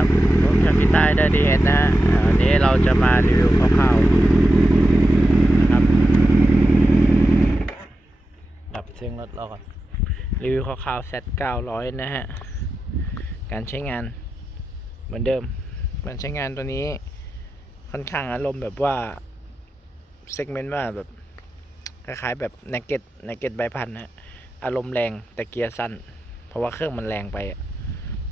ครับผมจากพี่ใต้ได้ดีเห็นนะฮะอันนี้เราจะมารีวิวคร่าวๆนะครับดับเสียงรถเราก่อนรีวิวคร่าวๆ Z 900 นะฮะ การใช้งานเหมือนเดิม การใช้งานตัวนี้ค่อนข้างอารมณ์แบบว่าเซกเมนต์ว่าแบบคล้ายๆแบบ naked naked ใบพันนะฮะอารมณ์แรงแต่เกียร์สั้น เพราะว่าเครื่องมันแรงไปอะ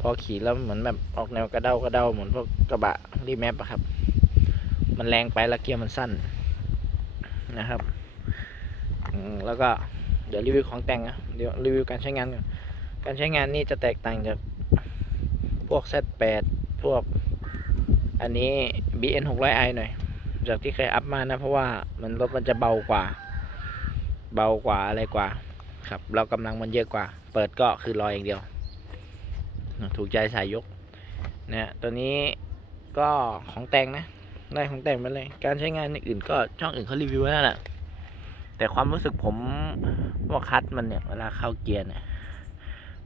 พอขี่แล้วเหมือนแบบออกแนวกระเด้ากระเด้าเหมือนพวกกระบะรีแมปอะครับ มันแรงไปแล้วเกียร์มันสั้นนะครับแล้วก็เดี๋ยวรีวิวของแต่งนะเดี๋ยวรีวิวการใช้งานก่อนการใช้งานนี่จะแตกต่างจากพวก Z8 พวกอันนี้ BN 600i หน่อย จากที่เคยอัพมานะ เพราะว่ามันรถมันจะเบากว่า เบากว่าอะไรกว่า ครับ เรากำลังมันเยอะกว่า เปิดก็คือรอยอย่างเดียว ถูกใจสายยกนะฮะตัวนี้ก็ของแต่งนะได้ของแต่งมาเลย การใช้งานอื่นก็ช่องอื่นเขารีวิวไว้นั่นแหละแต่ความรู้สึกผมว่าคัดมันเนี่ยเวลาเข้าเกียร์เนี่ย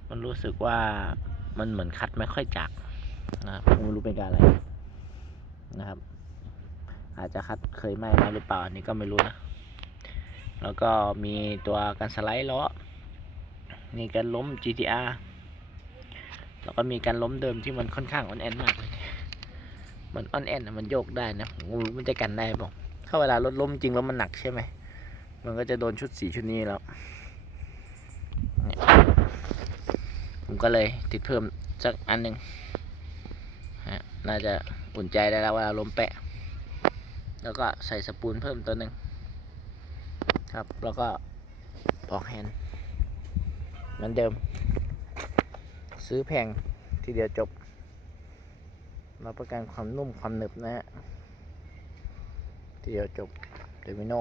มันรู้สึกว่ามันเหมือนคัดไม่ค่อยจักนะผมไม่รู้เป็นการอะไรนะครับ อาจจะคัดเคยไหม้มาหรือเปล่าอันนี้ก็ไม่รู้นะแล้วก็มีตัวการสไลด์ล้อมีการล้ม GTR แล้วก็มีการล้มเดิมที่มันค่อนข้างอ่อนแอนมากเลย มันอ่อนแอนมันโยกได้นะผมรู้มันจะกันได้บอกถ้าเวลารถล้มจริงแล้วมันหนักใช่ไหม มันก็จะโดนชุดสีชุดนี้แล้วเนี่ยผมก็เลยติดเพิ่มสักอันหนึ่งฮะน่าจะอุ่นใจได้แล้วเวลาล้มแปะ แล้วก็ใส่สปูนเพิ่มตัวหนึ่งครับ แล้วก็ปอกแฮนด์เหมือนเดิม ซื้อแพงทีเดียวจบรับประกันความนุ่มความหนึบนะฮะทีเดียวจบเดมิโน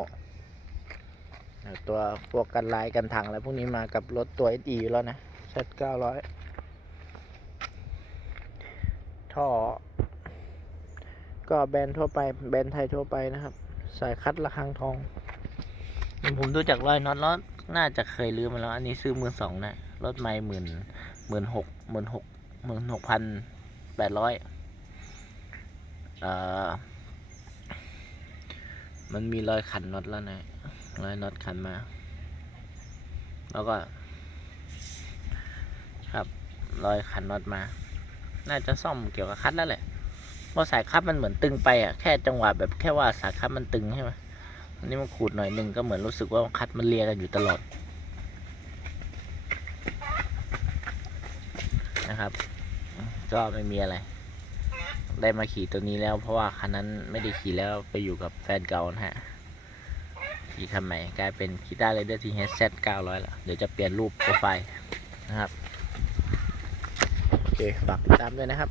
ตัวพวกกันลายกันถังอะไรพวกนี้มากับรถตัว SE อยู่แล้วนะ Z 900 ท่อ ก็แบรนด์ทั่วไป แบรนด์ไทยทั่วไปนะครับ สายคัดระฆังทอง ผมดูจากรอยน็อตแล้วน่าจะเคยลืมมาแล้ว อันนี้ซื้อมือสองนะ รถไม่หมื่น หมื่นหกหมื่นหกหมื่นหกพันแปดร้อยอ่อมันมีรอยขันน็อตแล้วนะรอยน็อตขันมา แล้วก็ ครับรอยขันน็อตมา น่าจะซ่อมเกี่ยวกับคัดแล้วแหละเพราะสายคัดมันเหมือนตึงไปอะแค่จังหวะแบบแค่ว่าสายคัดมันตึงใช่ไหมอันนี้มันขูดหน่อยหนึ่งก็เหมือนรู้สึกว่าคัดมันเลียกันอยู่ตลอด นะครับ ก็ไม่มีอะไร ได้มาขี่ตัวนี้แล้วเพราะว่าคันนั้นไม่ได้ขี่แล้วไปอยู่กับแฟนเก่านะฮะขี่คันใหม่กลายเป็นคีต้าเรเดอร์ทีเฮดเซตเก้าร้อยแล้ว เดี๋ยวจะเปลี่ยนรูปโปรไฟล์นะครับ โอเค ฝากติดตามด้วยนะครับ